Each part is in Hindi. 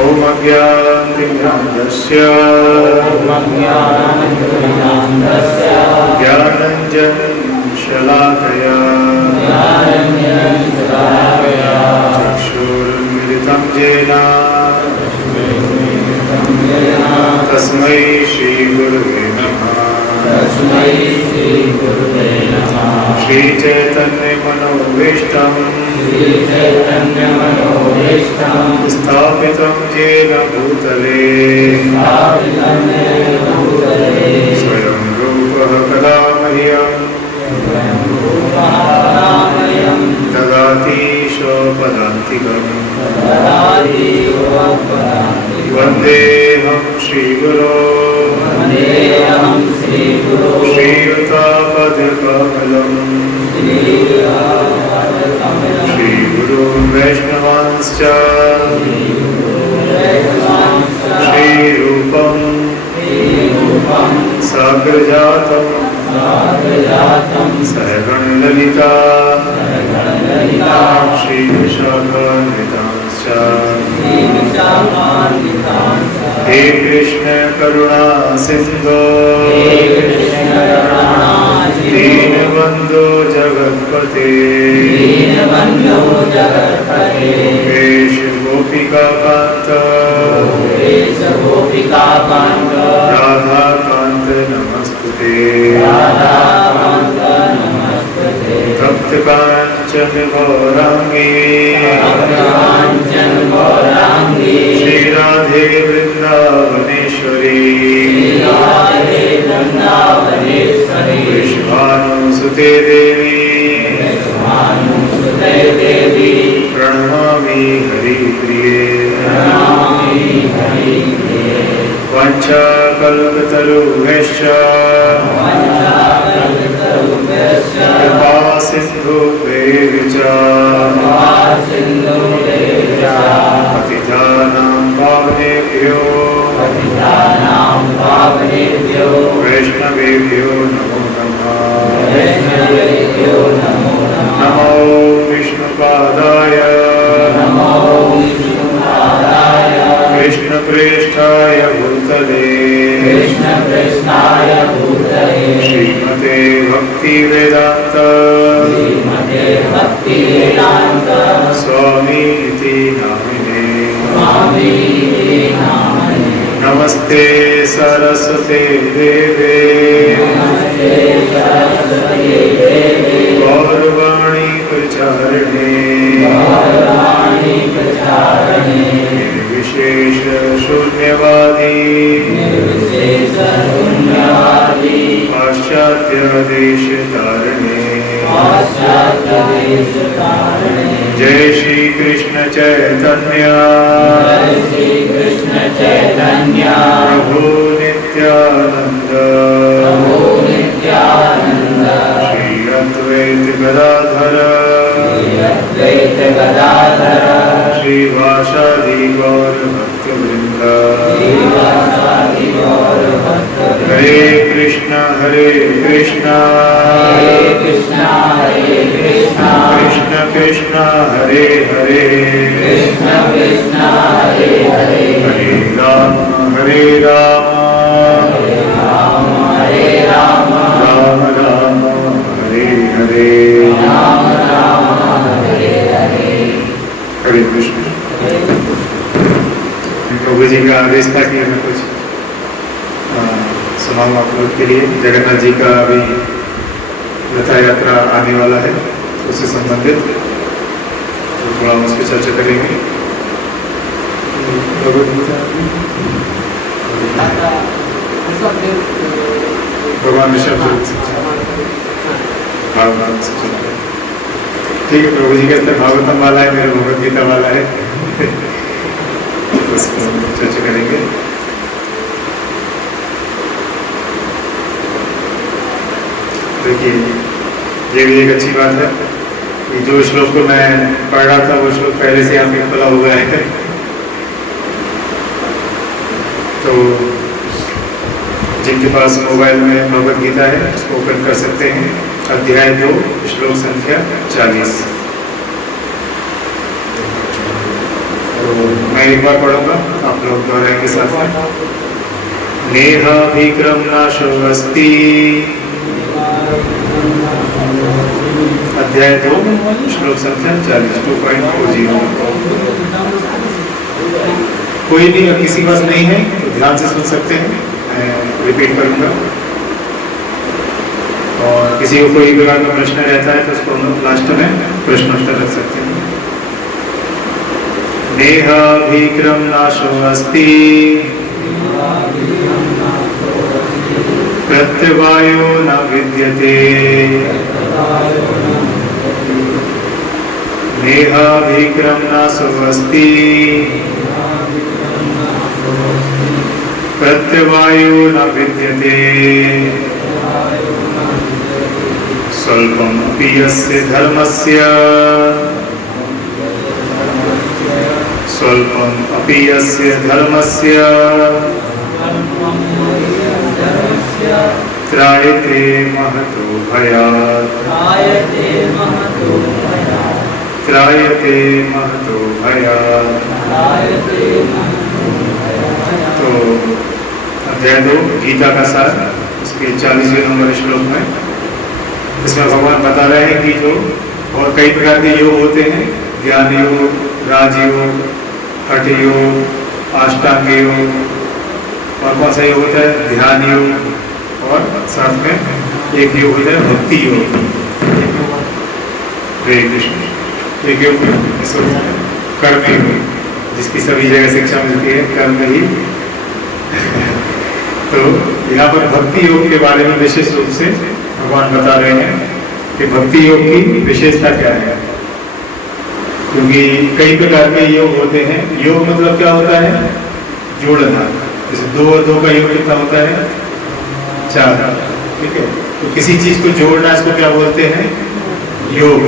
ओम अज्ञानतिमिरान्धस्य ज्ञानाञ्जनशलाकया चक्षुरुन्मिलितं येन तस्मै श्रीगुरुवे नमः। श्रीचैतन्यमनोभीष्टं स्थापितं येन भूतले स्वयं रूपः कदा मह्यं ददाति स्वपदान्तिकम्। वन्देऽहं श्रीगुरो श्रीयुतापदकमलम् श्रीगुरुन् वैष्णवांश्च श्रीरूपं साग्रजातं सहगणललिता श्रीविशाखान्वितांश्च। हे कृष्ण करुणा सिन्धो दीनबन्धो जगत्पते वेश गोपिकान्त राधाकान्त नमस्तुते। तप्तकाञ्चन गौराङ्गी श्रीराधे वृन्दावनेश्वरी विश्वानुसुते देवी प्रणमामि हरिप्रिये। वञ्चाकल्पतरुभ्यश्च कृपा सिन्धुभ्यश्च पतितानां पावनेभ्यो वैष्णवेभ्यो नमो नमः। नमो विष्णुपादाय कृष्णप्रेष्ठाय भूतले श्रीमते भक्तिवेदान्त स्वामीति नामिने। नमस्ते सरस्वते देवे गौरवाणी प्रचारिणे निर्विशेष शून्यवादी पाश्चात्य देश तारिणे। जय श्री कृष्ण चैतन्य प्रभु नित्यानंद श्री अद्वैत गदाधर श्रीवासादि गौर भक्तवृंद। हरे कृष्ण कृष्ण कृष्ण हरे हरे हरे राम राम राम हरे हरे। हरे कृष्ण। प्रभु जी का आदेश था कि हमें कुछ सुनाऊं आप लोग के लिए। जगन्नाथ जी का अभी रथ यात्रा आने वाला है, उससे संबंधित तो थोड़ा उस पर चर्चा करेंगे। भगवान ऋषभ भागवत से चलते हैं। ठीक है, प्रभु जी कहते हैं भागवतम वाला है, मेरा भगवद गीता वाला है। उसको चर्चा करेंगे। देखिए, ये भी एक अच्छी बात है कि जो श्लोक को मैं पढ़ रहा था वो श्लोक पहले से यहाँ पे खुला हुआ है। तो जिनके पास मोबाइल में भगवद गीता है उसको ओपन कर सकते हैं। अध्याय 2 श्लोक संख्या 40। तो मैं एक बार पढ़ूंगा, आप लोग दोहराएंगे साथ में। नेहाभिक्रम नाशो अस्ति, अध्याय 2 श्लोक संख्या 40, 2.40। कोई नहीं, अगर किसी के पास नहीं है तो ध्यान से सुन सकते हैं, मैं रिपीट करूंगा। और किसी को कोई प्रकार का प्रश्न रहता है तो उसको हम लास्ट में प्रश्नोत्तर रख सकते हैं। नेहाभिक्रम नाशो अस्ति, प्रत्यवायो न विद्यते। नेहाभिक्रम नाशो अस्ति, प्रत्यवायो न विद्यते। स्वल्पम् अपि यस्य धर्मस्य, स्वल्पम् अपि यस्य धर्मस्य, त्रायते महतो भयात्। त्रायते महतो भयात्। तो अध्याय 2 गीता का सार, उसके 40वें नंबर श्लोक में इसमें भगवान बता रहे हैं कि जो और कई प्रकार के योग होते हैं, ज्ञान योग, राजयोग, हठ योग, अष्टांग योग, और कौन सा योग होता है, ध्यान योग, और साथ में एक योग होता है भक्ति योग। हरे कृष्ण। एक योग कर्म योग, जिसकी सभी जगह शिक्षा मिलती है, कर्म ही। तो यहाँ पर भक्ति योग के बारे में विशेष रूप से भगवान बता रहे हैं कि भक्ति योग की विशेषता क्या है। क्योंकि कई प्रकार के योग होते हैं। योग मतलब क्या होता है, जोड़ना। जैसे 2 और 2 का योग कितना होता है, 4, ठीक है। तो किसी चीज को जोड़ना, इसको क्या बोलते हैं, योग।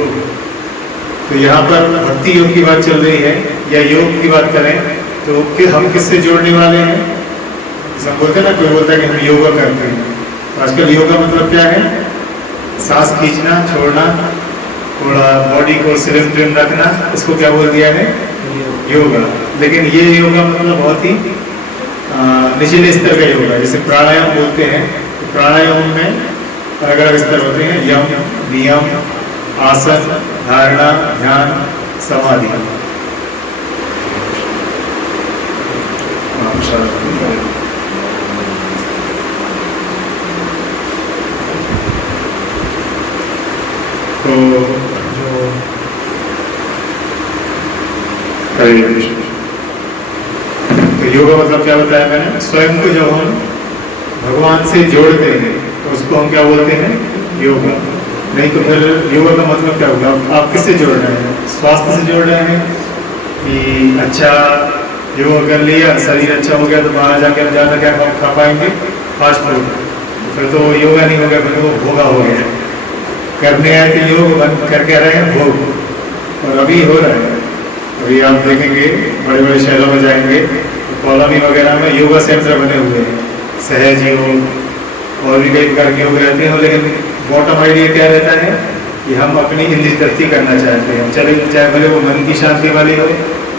तो यहाँ पर भक्ति योग की बात चल रही है, या योग की बात करें तो हम किससे जोड़ने वाले हैं। हम बोलते हैं ना, कोई बोलता है कि हम योगा करते हैं। तो आजकल योगा मतलब क्या है, सांस खींचना, छोड़ना, थोड़ा बॉडी को स्लिम ट्रिम रखना, इसको क्या बोल दिया है, योगा। लेकिन ये योगा मतलब बहुत ही निचले स्तर का योगा। जैसे प्राणायाम बोलते हैं, तो प्राणायाम में अलग अलग स्तर होते हैं, यम, नियम, आसन, धारणा, ध्यान, समाधि। तो योगा मतलब क्या बताया मैंने, स्वयं को जब हम भगवान से जोड़ते हैं तो उसको हम क्या बोलते हैं, योगा। नहीं तो फिर योगा का मतलब क्या होगा, आप किससे जोड़ रहे हैं, स्वास्थ्य से जोड़ रहे हैं कि अच्छा योगा कर लिया, शरीर अच्छा हो गया तो बाहर जाकर ज़्यादा क्या खा पाएंगे, फास्ट फूड, फिर तो योगा नहीं हो गया, फिर तो भोगा हो गया। करने आए थे योग, बंद करके रहे हैं भोग, और अभी हो रहा है। अभी आप देखेंगे बड़े बड़े शहरों में जाएंगे तो कॉलोनी वगैरह में योगा सेंटर बने हुए हैं, सहज योग और भी कई प्रकार के योग रहते हैं। लेकिन बॉटम आइडिया क्या रहता है कि हम अपनी इंद्रिय तृप्ति करना चाहते हैं, चले चाहे भले वो मन की शांति वाली हो।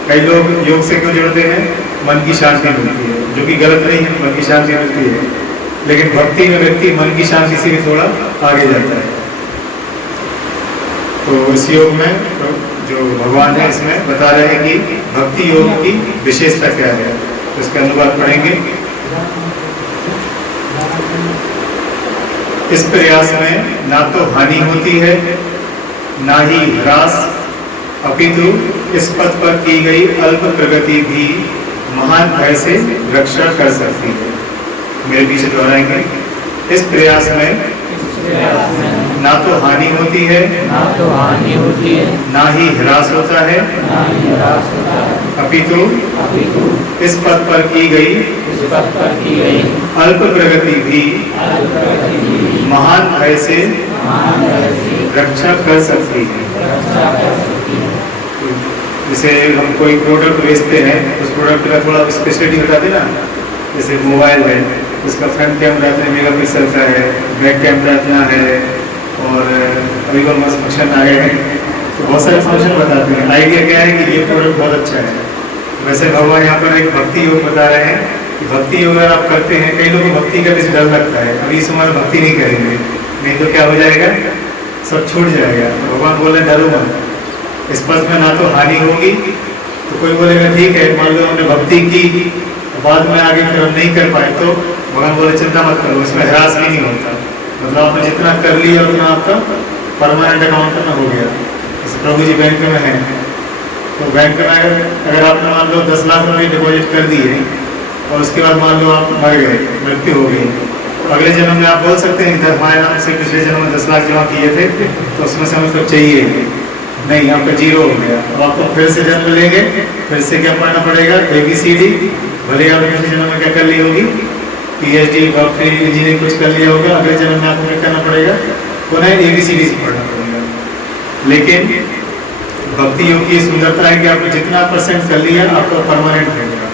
कई लोग योग से क्यों जुड़ते हैं, मन की शांति मिलती है, जो कि गलत नहीं है, मन की शांति मिलती है। लेकिन भक्ति में व्यक्ति मन की शांति से भी थोड़ा आगे जाता है। तो इस योग में तो जो भगवान है इसमें बता रहे हैं कि भक्ति योग की विशेषता क्या है, तो इसका अनुवाद पढ़ेंगे। इस प्रयास में ना तो हानि होती है, ना ही ह्रास, अपितु इस पथ पर की गई अल्प प्रगति भी महान भय से रक्षा कर सकती है। मेरे पीछे दोहराएंगे। इस प्रयास में ना तो हानि होती है, ना ही ह्रास होता है, अपितु इस पथ पर की गई अल्प प्रगति भी महान भय से रक्षा कर सकती है। जैसे हम कोई प्रोडक्ट बेचते हैं, उस प्रोडक्ट का थोड़ा स्पेशलिटी बताते ना। जैसे मोबाइल है, उसका फ्रंट कैमरा इतने मेगापिक्सल का है, बैक कैमरा इतना है, और अभी को फंक्शन आ गए हैं तो बहुत सारे फंक्शन बताते हैं। आइडिया क्या है कि ये प्रोडक्ट बहुत अच्छा है, वैसे भगवान यहाँ पर एक भक्ति योग बता रहे हैं कि भक्ति योग अगर आप करते हैं, कई लोगों को भक्ति करने से डर लगता है, अभी इस उम्र में भक्ति नहीं करेंगे, नहीं तो क्या हो जाएगा, सब छूट जाएगा। भगवान बोले डरो मत, इस पथ में ना तो हानि होगी। तो कोई बोलेगा ठीक है, मान लो हमने भक्ति की, बाद में आगे फिर हम नहीं कर पाए, तो भगवान बोले चिंता मत करो, इसमें ह्रास भी नहीं होता। मतलब आपने जितना कर लिया उतना आपका परमानेंट अकाउंट में हो गया। जैसे प्रभु जी बैंक में हैं, तो बैंक में अगर आपने मान लो 10 लाख रुपये डिपॉजिट कर दिए और उसके बाद मान लो आप मर गए, मृत्यु हो गई, तो अगले जन्म में आप बोल सकते हैं कि हमारे नाम से पिछले जन्म में 10 लाख जमा किए थे, तो उसमें से हमको चाहिए नहीं, आपका जीरो हो गया। अब आपको फिर से जन्म लेंगे, फिर से क्या पढ़ना पड़ेगा, ABCD। भले आपने पिछले जन्म में क्या कर ली होगी, PhD, डॉक्टरी, इंजीनियरिंग कुछ कर लिया होगा, अगले जन्म में आपको क्या करना पड़ेगा, पुनः ABCD से पढ़ना पड़ेगा। लेकिन भक्ति योग की सुंदरता है कि आपने जितना % कर लिया आपको परमानेंट रहेगा।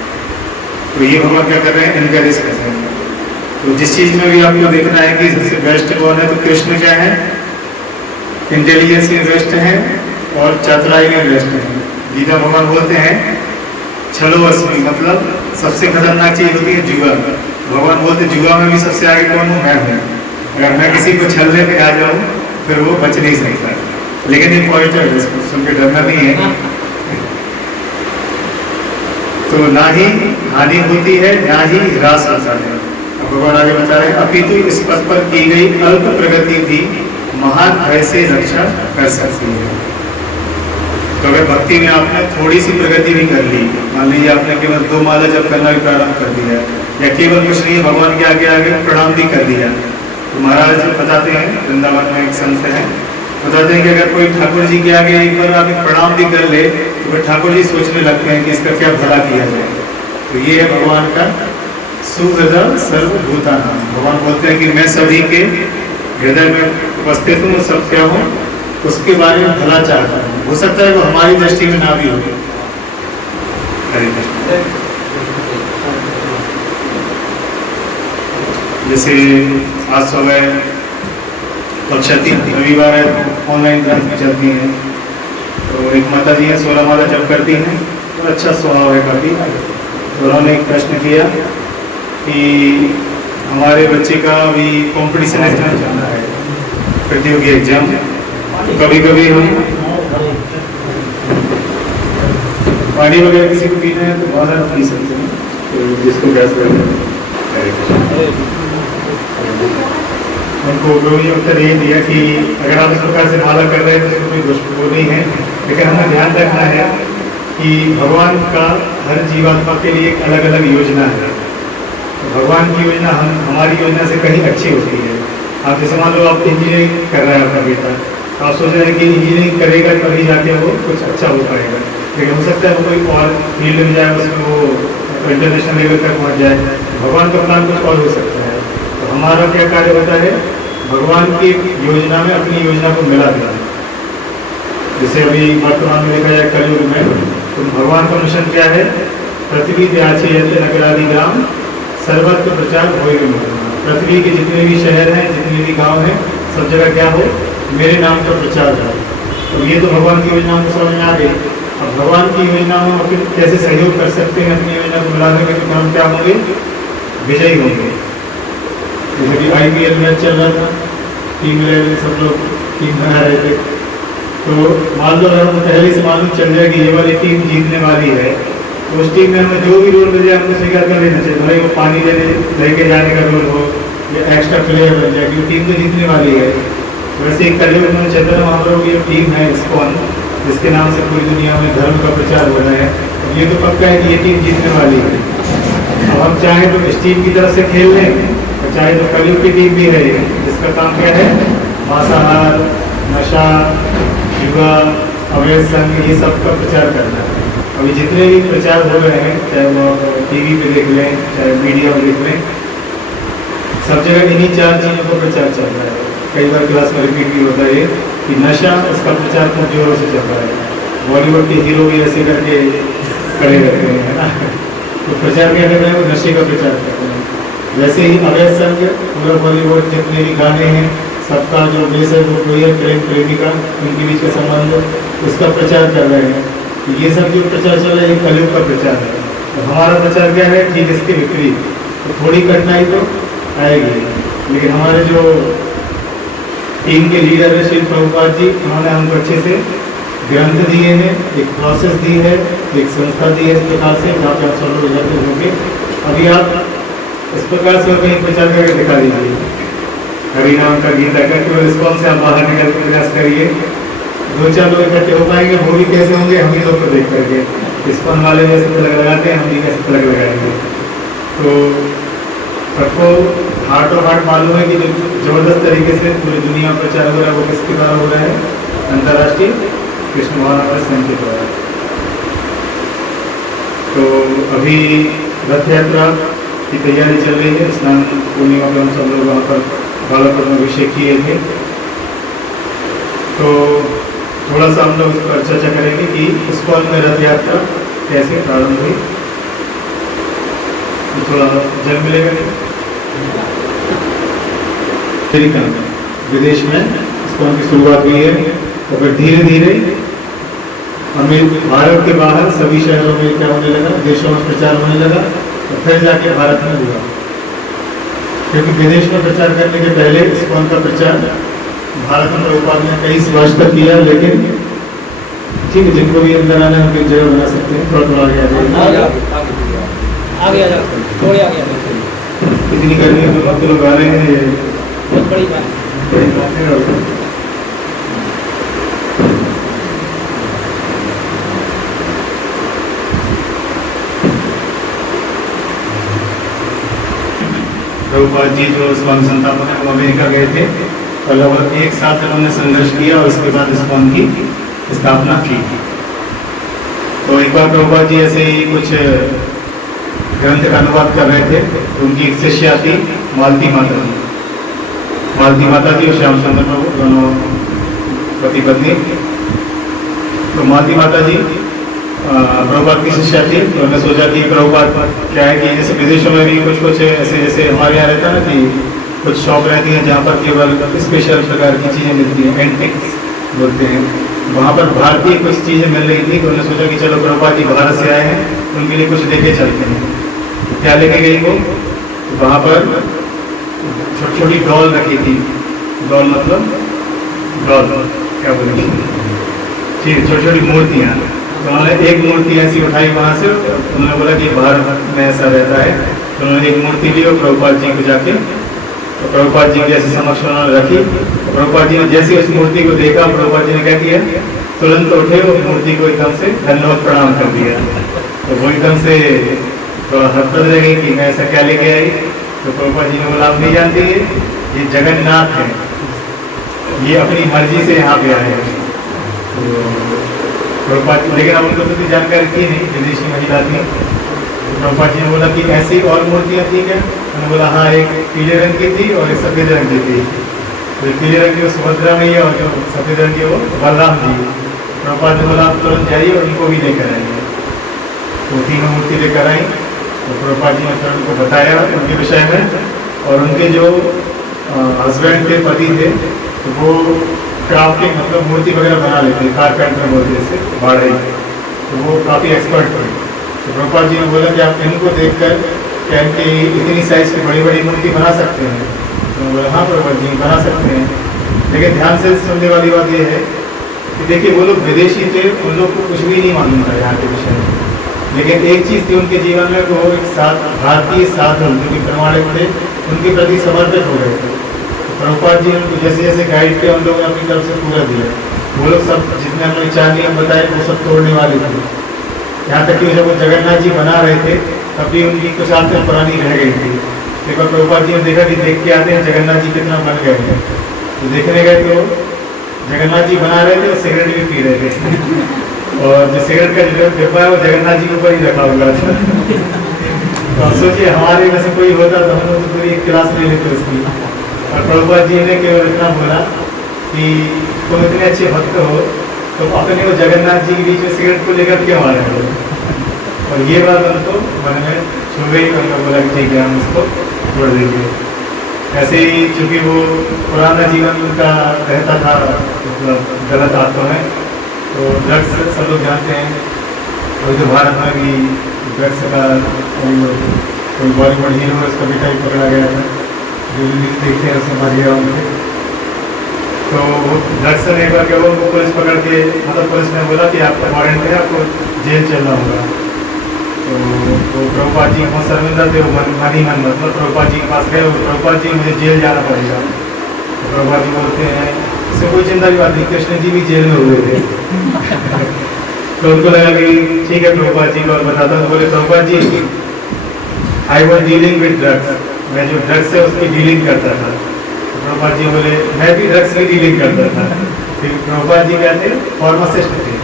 तो ये भगवान क्या कर रहे हैं, इनकरेज कर रहे हैं। तो जिस चीज में भी आपको देखना है कि सबसे बेस्ट कौन है, तो कृष्ण क्या है, इंटेलिजेंस में बेस्ट है और चतुराई में बेस्ट है। गीता भगवान बोलते हैं छलो अस्मि, मतलब सबसे खतरनाक चीज होती है जुआ। भगवान बोलते जुआ में भी सबसे आगे कौन हूँ, मैं हूँ। अगर मैं किसी को छलने पे आ जाऊँ फिर वो बच नहीं सकता। लेकिन ये पॉजिटिव है, इसको सुन के डरना नहीं है। तो ना ही हानि होती है, ना ही ह्रास होता है। अब भगवान आगे बता रहे हैं, अपितु इस पथ पर की गई अल्प प्रगति भी महान भय से रक्षा कर सकती है। तो अगर भक्ति में आपने थोड़ी सी प्रगति भी कर ली, मान लीजिए आपने केवल 2 माला जप करना भी प्रारंभ कर दिया, या केवल कुछ नहीं भगवान के आगे आगे प्रणाम भी कर दिया, तो महाराज बताते हैं, वृंदावन में एक संत है, बताते हैं कि अगर कोई ठाकुर जी के आगे एक बार आगे प्रणाम भी कर ले, तो फिर ठाकुर जी सोचने लगते हैं कि इसका क्या भला किया जाए। तो ये है भगवान का सुहृदय सर्वभूतानां। भगवान बोलते हैं कि मैं सभी के हृदय में उपस्थित हूँ, सब क्या हूँ, उसके बारे में भला चाहता हूँ। हो सकता है वो हमारी दृष्टि में ना भी हो। हरे कृष्ण। जैसे आज सुबह पक्षती रविवार है, ऑनलाइन क्लास में चलती हैं, तो एक माता जी है 16 माला जप करती हैं, तो अच्छा स्वभाव है काफ़ी। तो उन्होंने एक प्रश्न किया कि हमारे बच्चे का अभी कॉम्पिटिशन एग्जाम चल रहा है, प्रतियोगी एग्जाम, तो कभी कभी हम पानी वगैरह किसी को पीना है तो बाहर पी सकते हैं, तो जिसको गैस वगैरह। उनको गुरु जी उत्तर ये दिया कि अगर आप इस प्रकार से माला कर रहे हैं तो इसमें कोई दुष्प्रभाव नहीं है, लेकिन हमें ध्यान रखना है कि भगवान का हर जीवात्मा के लिए एक अलग अलग योजना है। तो भगवान की योजना हमारी योजना से कहीं अच्छी होती है। आप जैसे मान लो आप इंजीनियरिंग कर रहा है आपका बेटा, तो आप सोच रहे हैं कि इंजीनियरिंग करेगा तभी जाके वो कुछ अच्छा हो पाएगा, लेकिन हो सकता है वो कोई और फील्ड में जाए, उसमें वो इंटरनेशनल लेवल तक पहुँच जाए। भगवान का प्लान कुछ और हो सकता है। तो हमारा क्या कार्य होता है, भगवान की योजना में अपनी योजना को मिला देना। जैसे अभी वर्तमान में देखा जाए कलयुग में, तो भगवान का मिशन क्या है, पृथ्वी त्याचे नगरादि ग्राम सर्वत्र प्रचार हो। पृथ्वी के जितने भी शहर हैं, जितने भी गांव हैं, सब जगह क्या हो, मेरे नाम का प्रचार करो। तो ये तो भगवान की योजना को समझ में आ गई। अब भगवान की योजना में हम कैसे सहयोग कर सकते हैं अपनी योजना को मिला देंगे, तो हम क्या होंगे, विजयी होंगे। जैसे कि IPL मैच चल रहा था, टीम लेवल सब लोग टीम बना रहे थे, तो मान लो अगर पहले से मालूम चल जाए कि ये वाली टीम जीतने वाली है, तो उस टीम में हमें जो भी रोल मिल जाए हमको स्वीकार कर लेना चाहिए। भले वो पानी लेके जाने का रोल हो या एक्स्ट्रा प्लेयर बन जाए, क्योंकि टीम तो जीतने वाली है। वैसे ही कलयुग में चैतन्य महाप्रभु की टीम है इस्कॉन, जिसके नाम से पूरी दुनिया में धर्म का प्रचार हो रहा है, ये तो पक्का है कि ये टीम जीतने वाली है। अब हम चाहें तो इस टीम की तरफ से खेल लें, और चाहे तो कलयुग की टीम भी है, जिसका काम क्या है, मांसाहार, नशा, युवा, अवैध संघ, ये सब का प्रचार करना है। अभी जितने भी प्रचार हो रहे हैं, चाहे वो TV पे देख लें, चाहे मीडिया में देख लें, सब जगह इन्हीं 4 चीज़ों का प्रचार चल रहा है। कई बार क्लास में रिपीट भी होता है कि नशा, इसका प्रचार खूब जोरों से चल रहा है। बॉलीवुड के हीरो भी ऐसे करके खड़े रहते हैं, है ना, तो प्रचार क्या कर रहे हैं, वो नशे का प्रचार कर रहे हैं। वैसे ही अवैध संघ, पूरा बॉलीवुड जितने भी गाने हैं, सबका जो बेस है वो कोई है प्रेम प्रेमिका, उनके बीच का संबंध, उसका प्रचार कर रहे हैं। ये सब जो प्रचार चल रहा है ये कलयुग का प्रचार है। तो हमारा प्रचार क्या है, ठीक इसके विपरीत। तो थोड़ी कठिनाई तो आएगी, लेकिन हमारे जो टीम के लीडर है श्री प्रभुपाद जी, उन्होंने हमको अच्छे से ग्रंथ दिए हैं, एक प्रोसेस दी है, एक संस्था दी है इस प्रकार से जहाँ पे आप सब लोग एकत्रित होंगे। अभी आप इस प्रकार से कहीं प्रचार करके दिखा दीजिए हरि नाम का गीत आकर केवल रिस्पॉन्स से आप बाहर निकल के प्रयास करिए। 2-4 लोग इकट्ठे हो पाएंगे, वो भी कैसे होंगे, हम ही लोग को देख करके। रिस्पॉन्स वाले जैसे पलक लगाते हैं, हम भी कैसे पलक लगाएंगे। तो सबको हार्ट और हार्ट मालूम है कि जो जबरदस्त तरीके से पूरी दुनिया में प्रचार हो रहा है वो किसके द्वारा हो रहा है, अंतर्राष्ट्रीय कृष्ण भगवान संघ के द्वारा। तो अभी रथ यात्रा की तैयारी चल रही है। स्नान पूर्णिमा पर हम सब लोग वहाँ पर बालापुर में अभिषेक किए थे। तो थोड़ा सा हम लोग इस पर चर्चा करेंगे कि इस्कॉन में रथ यात्रा कैसे प्रारंभ हुई। तो थोड़ा जल मिलेगा अमेरिका विदेश में इस्कॉन की शुरुआत हुई है, तो फिर धीरे धीरे भारत के बाहर सभी शहरों में क्या होने लगा, देशों में प्रचार होने लगा, तो फिर जाके भारत में हुआ। क्योंकि विदेश में प्रचार करने के पहले इस्कॉन का प्रचार भारत में प्रभुपाद ने कई वर्ष तक किया। लेकिन ठीक है, जिनको भी अंदर आना है उनकी जगह बना सकते हैं। थोड़ा थोड़ा आगे आ जाए, थोड़े आगे आ जाए। इतनी गर्मी में बहुत लोग आ रहे हैं, बहुत बड़ी बात है। प्रभुपाद जी जो इस्कॉन संस्थापक हैं वो अमेरिका गए थे और लगभग 1 साल उन्होंने संघर्ष किया और उसके बाद इस्कॉन की स्थापना की। तो एक बार प्रभुपाद जी ऐसे ही कुछ ग्रंथ का अनुवाद कर रहे थे, तो उनकी एक शिष्या थी मालती माता जी। मालती माता जी और श्याम सुंदर प्रभु दोनों पति पत्नी। तो मालती माता जी प्रभुपाद की शिष्या थी। तो उन्होंने सोचा कि प्रभुपाद क्या है कि जैसे विदेशों में भी कुछ कुछ ऐसे जैसे हमारे यहाँ रहता है ना कि कुछ शॉप रहती हैं जहाँ पर केवल स्पेशल प्रकार की चीज़ें मिलती हैं, एंटिक्स बोलते हैं। वहाँ पर भारतीय कुछ चीज़ें मिल रही थी, तो उन्होंने सोचा कि चलो प्रभुपाद जी भारत से आए हैं तो उनके लिए कुछ लेके चलते हैं। क्या लेके गई वो, तो वहाँ पर छोटी छोटी डॉल रखी थी। डॉल मतलब डॉल क्या बोलेंगे, ठीक, छोटी छोटी मूर्तियाँ। तो उन्होंने एक मूर्ति ऐसी उठाई वहाँ से, उन्होंने बोला कि भारत में ऐसा रहता है। तो उन्होंने एक मूर्ति ली और प्रभुपाद जी को जाके तो प्रभुपाद जी के जैसे समक्ष उन्होंने रखी। तो प्रभुपाद जी ने जैसे उस मूर्ति को देखा, प्रभुपाद जी ने क्या किया, तुरंत उठे और मूर्ति को एकदम से धन्यवाद प्रणाम कर दिया। तो वो एकदम से थोड़ा हड़बड़ रह गई कि मैं ऐसा क्या लेके आई। तो प्रभुपाद जी ने बोला आप नहीं जानती है, ये जगन्नाथ है, ये अपनी मर्जी से यहाँ पे आए हैं। प्रभुपाद, लेकिन अब उनको तो जानकारी थी नहीं, विदेशी महिला थी। प्रभुपाद जी ने बोला कि ऐसी और मूर्तियाँ थी क्या? उन्होंने बोला हाँ, एक पीले रंग की थी और एक सफ़ेद रंग की थी। तो पीले रंग की वो सुभद्रा मैया और जो सफ़ेद रंग की वो बलराम जी। प्रभुपाद ने बोला आप तुरंत जाइए और उनको भी लेकर आइए। तो तीनों मूर्ति लेकर आई। तो प्रभुपाद जी ने फिर उनको बताया उनके विषय में, और उनके जो हस्बैंड थे, पति थे, तो वो क्राफ्टिंग मतलब मूर्ति वगैरह बना लेते हैं, कारपेंटर बोलते से बाढ़े, तो वो काफ़ी एक्सपर्ट थे। तो प्रभुपाद जी ने बोला कि आप इनको देखकर क्या इनकी इतनी साइज की बड़ी बड़ी मूर्ति बना सकते हैं? तो बोला हाँ प्रभुपाद जी बना सकते हैं। लेकिन ध्यान से सुनने वाली बात यह है कि देखिए वो लोग विदेशी थे, उन लोग को कुछ भी नहीं मालूम था यहाँ के विषय में। लेकिन एक चीज़ थी उनके जीवन में, वो एक भारतीय साधु जो कि प्रमाणिक थे, उनके प्रति समर्पित हो गए थे। प्रभुपाद जी उनको जैसे जैसे गाइड किया, उन लोगों ने अपनी तरफ से पूरा दिया। वो लोग सब जितने हमने 4 नियम बताए वो सब तोड़ने वाले थे। यहाँ तक कि जब वो जगन्नाथ जी बना रहे थे तब भी उनकी कुछ आदतें पुरानी रह गई थी। एक बार प्रभुपाद जी ने देखा कि देख के आते हैं जगन्नाथ जी कितना बन गए हैं। तो देखने गए तो जगन्नाथ जी बना रहे थे और सिगरेट भी पी रहे थे और जो सिगरेट का जो डिब्बा है वो जगन्नाथ जी के ऊपर ही रखा हुआ था। तो अब सोचिए हमारे में से कोई होता तो हम लोग तो पूरी एक क्लास ले लेते उसकी। और प्रभुपाद जी ने केवल इतना बोला कि तुम इतने अच्छे भक्त हो तो अपने वो जगन्नाथ जी के बीच में सिगरेट को लेकर क्यों आ रहे हो? और ये बात उनको मन में छू गई। उन्होंने बोला कि ठीक है हम इसको छोड़ देंगे। ऐसे ही चूँकि वो पुराना जीवन उनका रहता था मतलब गलत आदतों में, तो ड्रग्स सब लोग जानते हैं और जो भारत में भी ड्रग्स का कोई बॉलीवुड हीरो है, उसका बेटा ही पकड़ा गया था, जो न्यूज़ देखते हैं उसमें मर गया उनके। तो ड्रग्स से एक बार क्या हुआ, उनको पुलिस पकड़ के, मतलब पुलिस ने बोला कि आपका वारंट है, आपको जेल चलना होगा। तो प्रभुपाद जी बहुत शर्मिंदा थे, वो मन ही मन मतलब प्रभुपाद जी के पास गए, और प्रभुपाद जी मुझे जेल जाना पड़ेगा। तो प्रभुपाद जी बोलते हैं इससे कोई चिंता की बात नहीं, कृष्ण जी भी जेल में हुए थे। तो उनको लगा कि ठीक है प्रभुपाद जी को और बताता हूँ। बोले Prabhupada ji I was dealing with drugs, मैं जो ड्रग्स है उसकी डीलिंग करता था। तो प्रभुपाद जी बोले मैं भी ड्रग्स की डीलिंग करता था। फिर प्रभुपाद जी क्या थे, फार्मासिस्ट थे,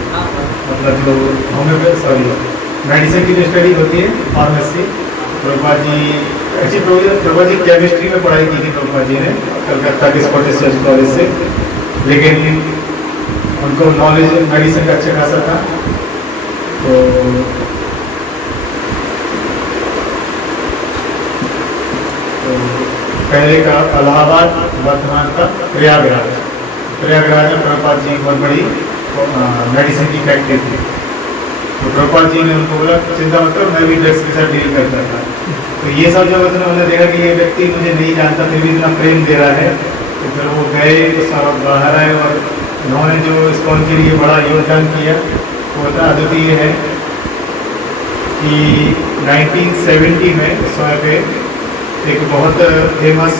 मतलब जो होम्योपैथी मेडिसिन की जो स्टडी होती है pharmacy. Prabhupada ji actually Prabhupada ji chemistry में पढ़ाई की थी प्रभुपाद जी ने कलकत्ता के स्कॉटिश चर्च कॉलेज से, लेकिन उनको नॉलेज मेडिसिन का अच्छा खासा था। तो पहले का इलाहाबाद, वर्तमान का प्रयागराज। प्रयागराज में प्रभुपाद जी बहुत बड़ी मेडिसिन की फैक्ट्री थी। तो प्रभुपाद जी ने उनको बोला चिंता मत करो, मैं भी ड्रग्स के साथ डील करता था। तो ये सब जब उन्होंने देखा कि ये व्यक्ति मुझे नहीं जानता फिर भी इतना प्रेम दे रहा है, तो फिर वो गए तो सब बाहर आए, और उन्होंने जो इस्कॉन के लिए बड़ा योगदान किया वो इतना अद्वितीय है कि 1970 में उस समय पे एक बहुत फेमस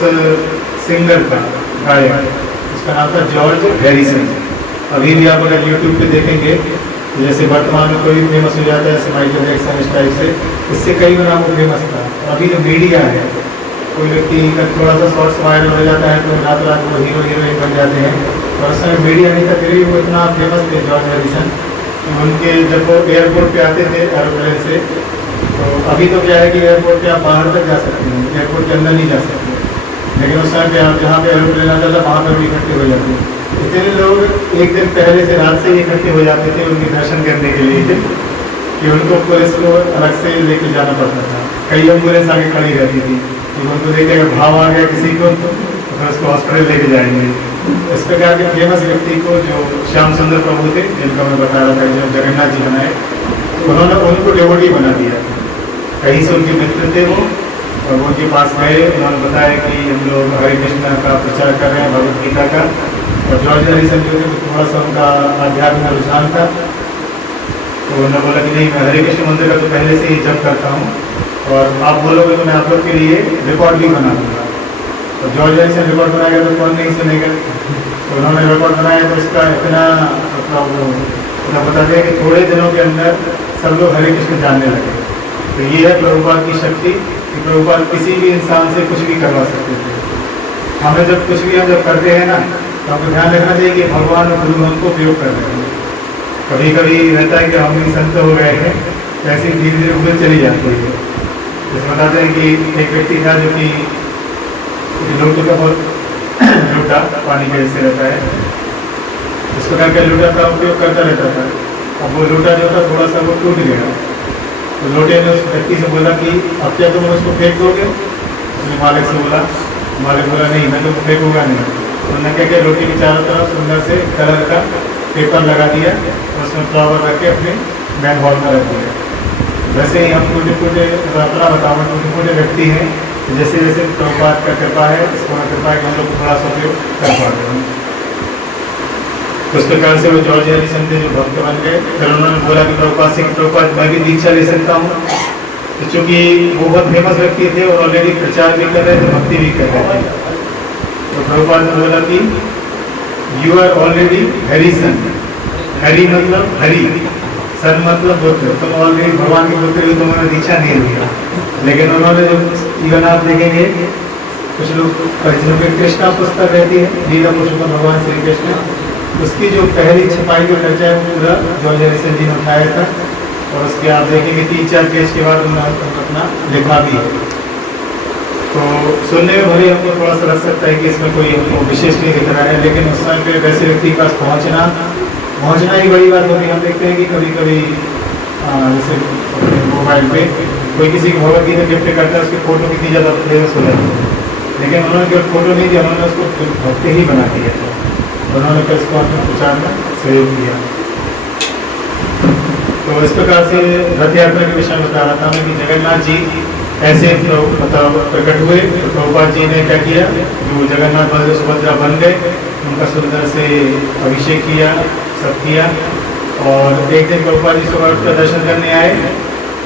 सिंगर था, गायक, उसका नाम था जॉर्ज हैरिसन। अभी भी आप अगर यूट्यूब पे देखेंगे, जैसे वर्तमान में कोई फेमस हो जाता है जैसे माइकल जैक्सन इस टाइप से, इससे कई गुना वो फेमस था। अभी जो मीडिया है, कोई व्यक्ति का थोड़ा सा शॉर्ट्स वायरल हो जाता है तो रात रात वो हीरो हीरोइन बन जाते हैं, और उस समय मीडिया नहीं था, फिर भी वो इतना फेमस थे जॉर्ज हैरिसन। उनके जब वो एयरपोर्ट पे आते थे एरोप्लेन से, तो अभी तो क्या है कि एयरपोर्ट पे आप बाहर तक जा सकते हैं, एयरपोर्ट के अंदर नहीं जा सकते, लेकिन उस समय पे आप जहाँ पे एरोप्लेन आता था वहाँ पर भी इकट्ठे हो जाते हैं। इतने लोग एक दिन पहले से रात से ही इकट्ठे हो जाते थे उनके दर्शन करने के लिए कि उनको पुलिस को अलग से लेके जाना पड़ता था। कई एम्बुलेंस आगे खड़ी रहती थी कि उनको देखते अगर भाव आ गया किसी को तो फिर उसको हॉस्पिटल लेके जाएंगे। इस प्रकार के फेमस व्यक्ति को जो श्याम सुंदर प्रभु थे, जिनका मैं बता रहा था जो जगन्नाथ जी बनाए, उन्होंने उनको डेवोटी बना दिया। कहीं से उनके मित्र थे वो, और वो उनके पास गए, उन्होंने बताया कि हम लोग हरे कृष्ण का प्रचार कर रहे हैं, भगवद गीता का। और जॉर्ज हैरिसन जो थे थोड़ा सा उनका आध्यात्म में रुझान था, तो उन्होंने बोला कि नहीं मैं हरे कृष्ण मंदिर का तो पहले से ही जप करता हूँ, और आप बोलोगे तो मैं आप लोग के लिए रिकॉर्ड भी बना दूँगा। तो जॉर्ज हैरिसन रिकॉर्ड बनाएगा तो कौन नहीं सुनेगा। तो उन्होंने रिकॉर्ड बनाया तो उसका इतना मतलब बताते हैं कि थोड़े दिनों के अंदर सब लोग हरे कृष्ण जानने लगे। तो ये है प्रभुपाद की शक्ति कि प्रभुपाद किसी भी इंसान से कुछ भी करवा सकते थे। हमें जब कुछ भी हम जब करते हैं ना, तो आपको ध्यान रखना चाहिए कि भगवान और गुरु हमको उपयोग कर रहे हैं। कभी कभी रहता है कि हम भी संत हो गए हैं, तो ऐसी धीरे धीरे उम्र चली जाती है। जैसे बताते हैं कि एक व्यक्ति था जो कि लोटे का बहुत लोटा पानी के जैसे रहता है, इस प्रकार का लोटा का उपयोग करता रहता था। अब वो लोटा जो था थोड़ा सा वो टूट गया, तो लोटे ने उस व्यक्ति से बोला कि अब क्या तुम उसको फेंक दोगे? उसने मालिक से बोला, मालिक बोला नहीं मैं तो फेंकूंगा नहीं। उन्होंने क्या किया, रोटी के चारों तरफ सुंदर से कलर का पेपर लगा दिया और उसमें फ्लावर रख के अपने मैन हॉल में रख दिया। वैसे ही हम टूटे फूटे अपना बताओ टूटे फूटे व्यक्ति हैं, जैसे जैसे प्रभुपाद का कृपा है, इसको कृपा है कि हम लोग थोड़ा सा उपयोग कर पाते हैं। उस प्रकार से वो जॉर्ज हैरिसन थे जो भक्त बन गए। फिर उन्होंने बोला कि प्रभुपाद मैं भी दीक्षा ले सकता हूँ, तो चूँकि वो बहुत फेमस व्यक्ति थे और ऑलरेडी प्रचार भी कर रहे थे, भक्ति भी कर रहे थे। तो प्रभुपाद ने बोला कि you are already Harrison, Hari मतलब हरि, सन मतलब पुत्र, तुम ऑलरेडी भगवान के पुत्र हो, तुम्हारा दीक्षा नहीं लिया। लेकिन उन्होंने जो इवन आप देखेंगे कुछ लोग परिजनों की कृष्णा पुस्तक रहती है, लीला पुरुषोत्तम भगवान श्री कृष्ण, उसकी जो पहली छपाई जो खर्चा है वो पूरा जॉर्ज हैरिसन जी ने उठाया था। और उसके आप देखेंगे 3-4 पेज के बाद उन्होंने अपना लिखा भी है। तो सुनने में भले हमको थोड़ा सा लग सकता है कि इसमें कोई हमको विशेष नहीं दिख रहा है, लेकिन उस समय पे वैसे व्यक्ति के पास पहुंचना ही बड़ी बात होती है। हम देखते हैं कि कभी कभी जैसे मोबाइल पे कोई किसी की भगवत गीता गिफ्ट करता है, उसकी फ़ोटो कितनी ज़्यादा फेमस हो जाती है, लेकिन उन्होंने केवल फ़ोटो नहीं दिया, उन्होंने उसको भक्त ही बना दिया था। उन्होंने फिर इसको अपने प्रचार में सहयोग किया। तो इस प्रकार से रथ यात्रा के विषय में बता रहा था मैं कि जगन्नाथ जी ऐसे मतलब प्रकट हुए तो प्रभुपाद जी ने क्या किया, जो जगन्नाथ बलदेव सुभद्रा बन गए, उनका सुंदर से अभिषेक किया, सब किया। और एक दिन प्रभुपाद जी सुबह का दर्शन करने आए,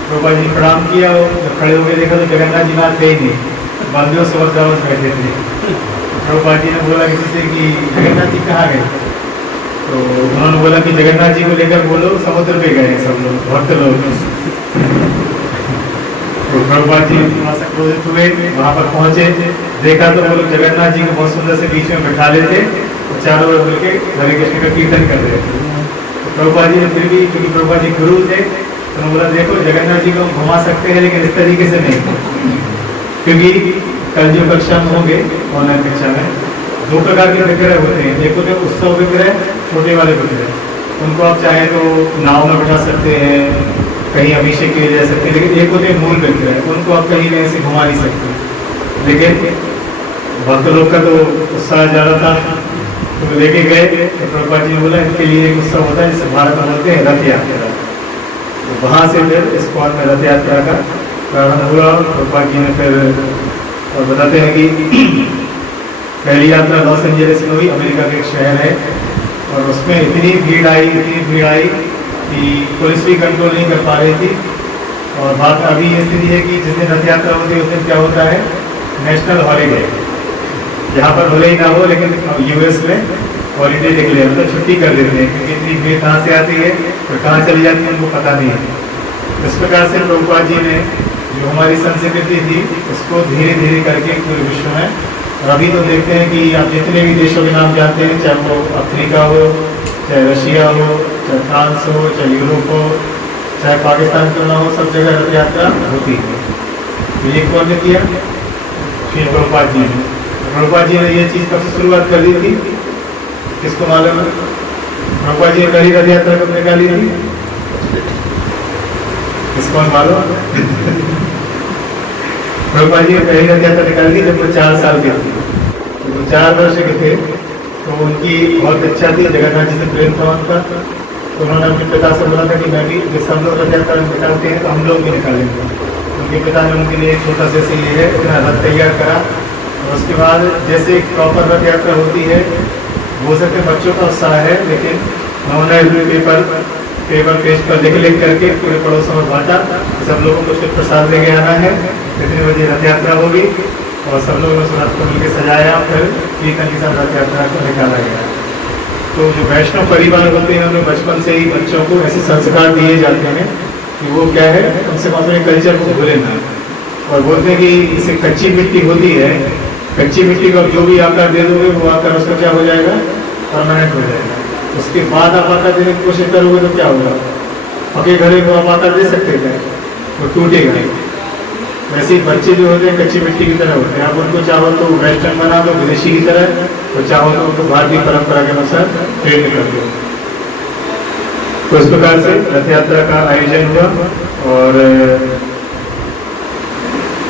प्रभुपाद जी प्रणाम किया और जब खड़े होकर देखा तो जगन्नाथ जी वहाँ थे ही नहीं, बलदेव सुभद्रा बस बैठे थे। प्रभुपाद जी ने बोला किसी से कि जगन्नाथ जी कहाँ गए, तो उन्होंने बोला कि जगन्नाथ जी को लेकर बोलो समुद्र पे गए सब लोग, भक्त लोग। तो प्रभुपाद जी वहाँ से क्रोधित हुए, वहाँ पर पहुँचे, देखा तो वो लोग जगन्नाथ जी को बहुत सुंदर से बीच में बैठा लेते और चारों ओर मिलके हरे कृष्ण का कीर्तन कर रहे थे। तो प्रभुपाद जी ने फिर भी, क्योंकि प्रभुपाद जी गुरु थे, तो उन्होंने बोला देखो जगन्नाथ जी को हम घुमा सकते हैं लेकिन इस तरीके से नहीं, क्योंकि कल जो कक्षा में होंगे ऑनलाइन कक्षा में 2 प्रकार के विग्रह होते हैं। एक होते हैं उत्सव विग्रह, छोटे वाले विग्रह, उनको आप चाहे तो नाव में बैठा सकते हैं, कहीं अभिषेक किए जा सकते हैं, लेकिन एक होते हैं मूल विग्रह, उनको आप कहीं नहीं से घुमा नहीं सकते। लेकिन भक्त लोग का तो उत्साह ज़्यादा था, तो लेके गए तो प्रभुपाद जी ने बोला इनके लिए एक उत्सव होता है जिसे भारत में बोलते हैं रथ यात्रा। तो वहाँ से फिर इस्कॉन में रथ यात्रा का प्रारंभ हुआ। प्रभुपाद जी ने फिर और बताते हैं कि पहली यात्रा लॉस एंजलिस में हुई, अमेरिका का एक शहर है, और उसमें इतनी भीड़ आई कि पुलिस भी कंट्रोल नहीं कर पा रही थी। और बात अभी ये स्थिति है कि जिस दिन रथ यात्रा होती है उस दिन क्या होता है, नेशनल हॉलीडे, जहाँ पर भले ही ना हो लेकिन यूएस में हॉलीडे निकले, मतलब छुट्टी कर देते हैं, क्योंकि इतनी भीड़ कहाँ से आती है और कहाँ चली जाती है उनको पता नहीं है। इस प्रकार से प्रभुपाद जी ने जो हमारी संस्कृति थी उसको धीरे धीरे करके पूरे विश्व में, और अभी तो देखते हैं कि आप जितने भी देशों के नाम जानते हैं, चाहे वो अफ्रीका हो, चाहे रशिया हो, चाहे फ्रांस हो, चाहे यूरोप हो, चाहे पाकिस्तान क्यों ना हो, सब जगह रथ यात्रा होती है। तो ये कौन ने किया, श्री प्रभुपाद जी ने। प्रभुपाद जी ने ये चीज़ कब से शुरुआत कर दी थी, किसको मालूम है? प्रभुपाद जी ने पहली रथ यात्रा कब निकाली थी, किसको मालूम? प्रभुपाद जी ने पहली रथ यात्रा निकाली थी जब वो 4 साल के थे, तो वो 4 वर्ष के थे, तो उनकी बहुत इच्छा थी, जगन्नाथ जी से प्रेम था उनका, तो उन्होंने अपने पिता से बोला था कि मैं भी, जैसे हम लोग रथ यात्रा निकालते हैं तो हम लोग भी निकालेंगे। उनके पिता ने उनके लिए एक छोटा सा से ये है इतना रथ तैयार करा, और उसके बाद जैसे एक प्रॉपर रथ यात्रा होती है, हो सकते बच्चों का उत्साह है, लेकिन उन्होंने पेपर पेज पर लिख करके पूरे पड़ोसों में बांटा, सब लोगों को कुछ प्रसाद लेके आना है, इतने बजे रथ यात्रा होगी, और सब लोगों ने रथ को मिलकर सजाया, फिर कीर्तन के साथ रथ यात्रा को निकाला गया। तो जो वैष्णव परिवार होते हैं उनमें बचपन से ही बच्चों को ऐसे संस्कार दिए जाते हैं कि वो क्या है, कम से कम अपने कल्चर को भूले ना, और बोलते हैं कि जैसे कच्ची मिट्टी होती है, कच्ची मिट्टी को जो भी आकार दे दोगे वो आकार उसका क्या हो जाएगा, परमानेंट हो जाएगा। उसके बाद आप आकार देने की कोशिश करोगे तो क्या होगा, पके घड़े को आप आकार दे सकते हैं, वो टूटेगा नहीं। वैसे ही बच्चे जो होते हैं कच्ची मिट्टी की तरह होते हैं, आप उनको चाहो तो वेस्टर्न बना दो विदेशी की तरह, और चाहो तो उनको भारतीय परंपरा के अनुसार ट्रेन कर दो। तो इस प्रकार से रथ यात्रा का आयोजन हुआ। और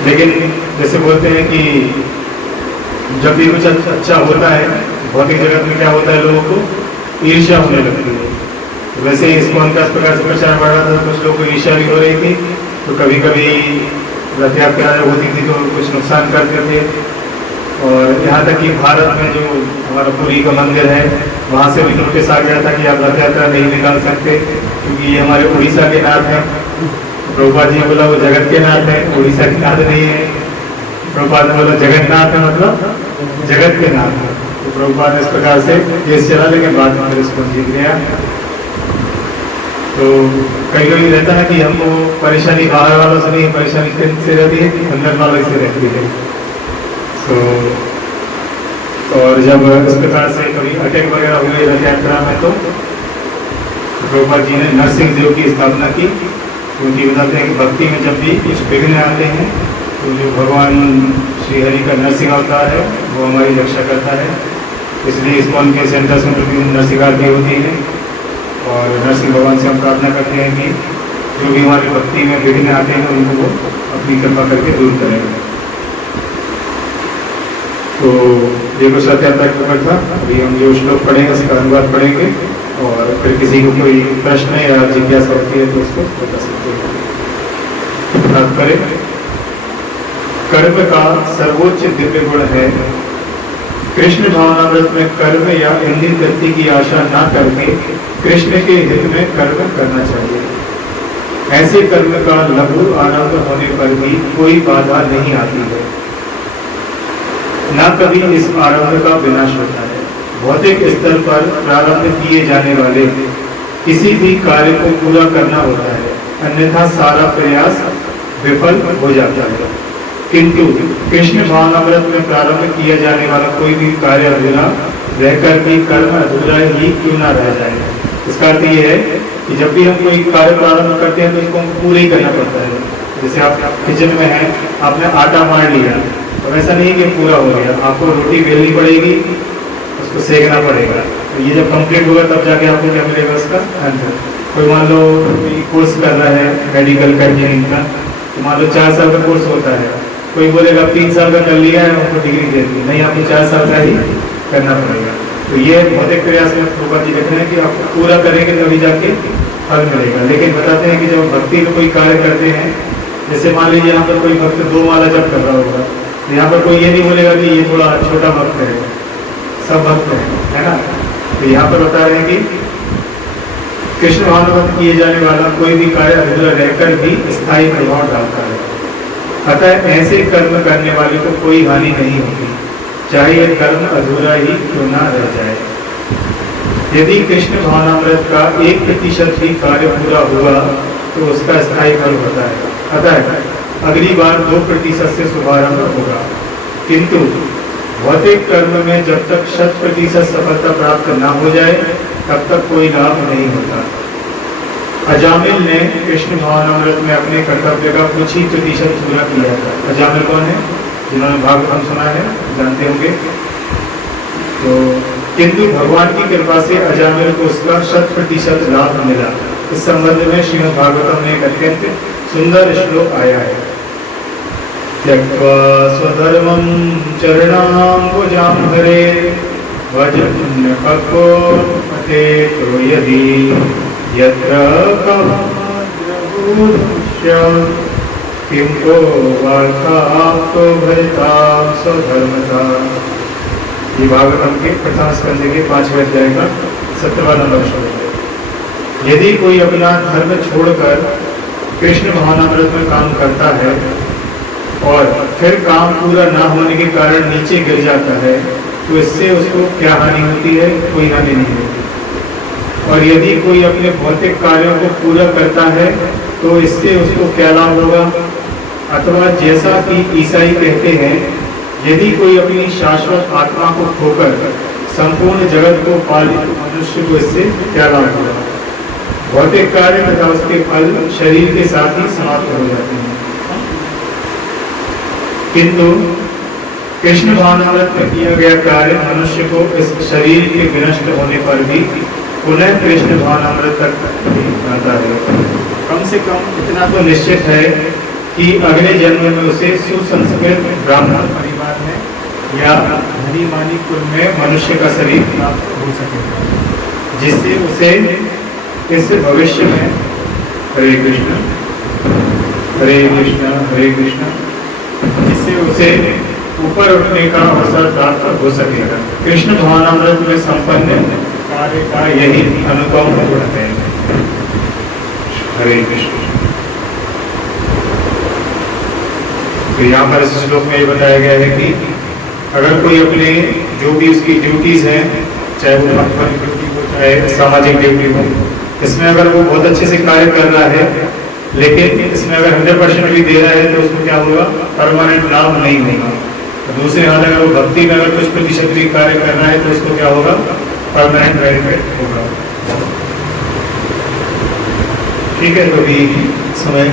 लेकिन जैसे बोलते हैं कि जब भी कुछ अच्छा होता है भौतिक जगत में, क्या होता है, लोगों को ईर्ष्या होने लगती है। तो वैसे ही इस्कॉन का इस प्रकार से प्रचार बढ़ रहा था, तो कुछ लोगों को ईर्ष्या भी हो रही थी, तो कभी कभी रथ यात्रा होती थी तो कुछ नुकसान करते थे। और यहाँ तक कि भारत में जो हमारा पुरी का मंदिर है, वहाँ से भी नोटिस आ गया था कि आप रथ यात्रा नहीं निकाल सकते, क्योंकि ये हमारे उड़ीसा के नाथ हैं। प्रभुपाद जी ने बोला वो जगत के नाथ है, उड़ीसा के नाथ नहीं है। प्रभुपाद ने बोला जगन्नाथ है, मतलब जगत के नाथ है। तो प्रभुपाद ने इस प्रकार से केस चला, लेकिन बाद में फिर उसको जीत गया। तो कई कभी रहता है कि हमको परेशानी बाहर वालों से नहीं, परेशानी से रहती है, अंदर वालों से रहती है। तो और जब इस प्रकार से कभी अटैक वगैरह हुए रथ यात्रा में, तो प्रभुपाद जी ने नरसिंह देव की स्थापना की, क्योंकि बताते हैं कि भक्ति में जब भी कुछ विघ्न आते हैं तो जो भगवान श्री हरि का नरसिंह अवतार है वो हमारी रक्षा करता है। इसलिए इस्कॉन के सेंटर्स में प्रतिदिन नरसिंह आरती होती है, और नरसिंह भगवान से हम प्रार्थना करते हैं कि जो भी हमारी भक्ति में विघ्न आते हैं उनको वो अपनी कृपा करके दूर करें। तो ये कुछ रथ यात्रा के ऊपर था। अभी हम जो श्लोक पढ़ेंगे उसका अनुवाद पढ़ेंगे। और फिर किसी को कोई प्रश्न या जिज्ञासा होती है तो उसको बता सकते हैं। तात्पर्य, कर्म का सर्वोच्च दिव्य गुण है। कृष्ण भावनामृत में कर्म या इंद्रिय तृप्ति की आशा न करके कृष्ण के हित में कर्म करना चाहिए। ऐसे कर्म का लघु आरंभ होने पर भी कोई बाधा नहीं आती है, न कभी इस आरंभ का विनाश होता है। भौतिक स्तर पर प्रारंभ किए जाने वाले किसी भी कार्य को पूरा करना होता है, अन्यथा सारा प्रयास विफल हो जाता है। किंतु कृष्ण भावनामृत में प्रारंभ किया जाने वाला कोई भी कार्य अधूरा रहकर भी कर्म अधूरा ही क्यों ना रह जाए। इसका अर्थ ये है कि जब भी हम कोई कार्य प्रारंभ करते हैं तो उसको हम पूरा ही करना पड़ता है। जैसे आप किचन में हैं, आपने आटा मार लिया, तो ऐसा नहीं कि पूरा हो गया, आपको रोटी बेलनी पड़ेगी, उसको सेकना पड़ेगा। तो ये जब कंप्लीट होगा तब जाके आपको क्या मिलेगा उसका आंसर। कोई मान लो कोर्स कर रहा है मेडिकल का, इंजीनियरिंग का, तो मान लो 4 साल का कोर्स होता है। कोई बोलेगा 3 साल का कर लिया है, उनको डिग्री दे दी, नहीं, आपको 4 साल का ही करना पड़ेगा। तो ये भौतिक प्रयास में प्रभुपाद जी कहते हैं कि आप पूरा करेंगे तभी जाके फल मिलेगा। लेकिन बताते हैं कि जब भक्ति में कोई कार्य करते हैं, जैसे मान लीजिए यहाँ पर कोई भक्त 2 माला जप कर रहा होगा, तो यहाँ पर कोई ये नहीं बोलेगा कि ये थोड़ा छोटा भक्त है, सब भक्त है ना। तो यहाँ पर बता रहे हैं कि कृष्ण भावनामृत किए जाने वाला कोई भी कार्य अधूरा रहकर भी स्थायी प्रभाव डालता है। अतः ऐसे कर्म करने वाले को कोई हानि नहीं होती, चाहे यह कर्म अधूरा ही क्यों ना रह जाए। यदि कृष्ण भावनामृत का 1% भी कार्य पूरा हुआ तो उसका स्थायी फल होता है। अतः अगली बार 2% से शुभारंभ होगा। किंतु भौतिक कर्म में जब तक 100% सफलता प्राप्त न हो जाए तब तक कोई लाभ नहीं होता। अजामिल ने कृष्ण भावनामृत में अपने कर्तव्य का कुछ ही प्रतिशत पूरा किया था। अजामिल कौन है? जिन्होंने भागवतम सुना है, जानते होंगे। तो किंतु भगवान की कृपा से अजामिल को उसका 100% लाभ मिला। इस संबंध में श्रीमद् भागवतम में एक अत्यंत सुंदर श्लोक आया है। त्यक्त्वा स्वधर्मं चरणाम्बुजां हरे भजन्यपको मते तो यदि यत्र कमद्रभूदुष्य किंको वार्ताप्तो भजतां स्वधर्मता। ये भागवतम के प्रथम स्कंद के 5वें अध्याय का 17वां नंबर श्लोक है। यदि कोई अपना धर्म छोड़कर कृष्ण भावनामृत में काम करता है और फिर काम पूरा ना होने के कारण नीचे गिर जाता है, तो इससे उसको क्या हानि होती है? कोई हानि नहीं होती। और यदि कोई अपने भौतिक कार्यों को पूरा करता है तो इससे उसको क्या लाभ होगा? अथवा जैसा कि ईसाई कहते हैं, यदि कोई अपनी शाश्वत आत्मा को खोकर संपूर्ण जगत को पा ले तो मनुष्य को इससे क्या लाभ होगा? भौतिक कार्य तथा उसके फल शरीर के साथ ही समाप्त हो जाते हैं। किंतु कृष्ण भावनामृत में किया गया कार्य मनुष्य को इस शरीर के विनष्ट होने पर भी पुनः कृष्ण भावनामृत तक लाता है। कम से कम इतना तो निश्चित है कि अगले जन्म में उसे सुसंस्कृत ब्राह्मण परिवार में या धनी मानी कुल में मनुष्य का शरीर प्राप्त हो सकेगा, जिससे उसे इस भविष्य में हरे कृष्ण हरे कृष्ण हरे कृष्ण, जिससे उसे ऊपर उठने का अवसर प्राप्त हो सकेगा। कृष्ण भावनामृत में संपन्न कार्य का यही अनुपम गुण है। हरे कृष्ण। तो यहाँ पर इस श्लोक में ये बताया गया है कि अगर कोई अपने जो भी उसकी ड्यूटीज हैं, चाहे वो भक्ति ड्यूटी हो चाहे सामाजिक ड्यूटी हो, इसमें अगर वो बहुत अच्छे से कार्य कर रहा है, लेकिन इसमें अगर 100% भी दे रहा है तो उसको क्या होगा? परमानेंट लाभ नहीं होगा। दूसरे हाथ अगर वो भक्ति में अगर कुछ प्रतिशत भी कार्य कर रहा है तो उसको क्या होगा? परमानेंट बेनिफिट होगा। ठीक है, तो अभी समय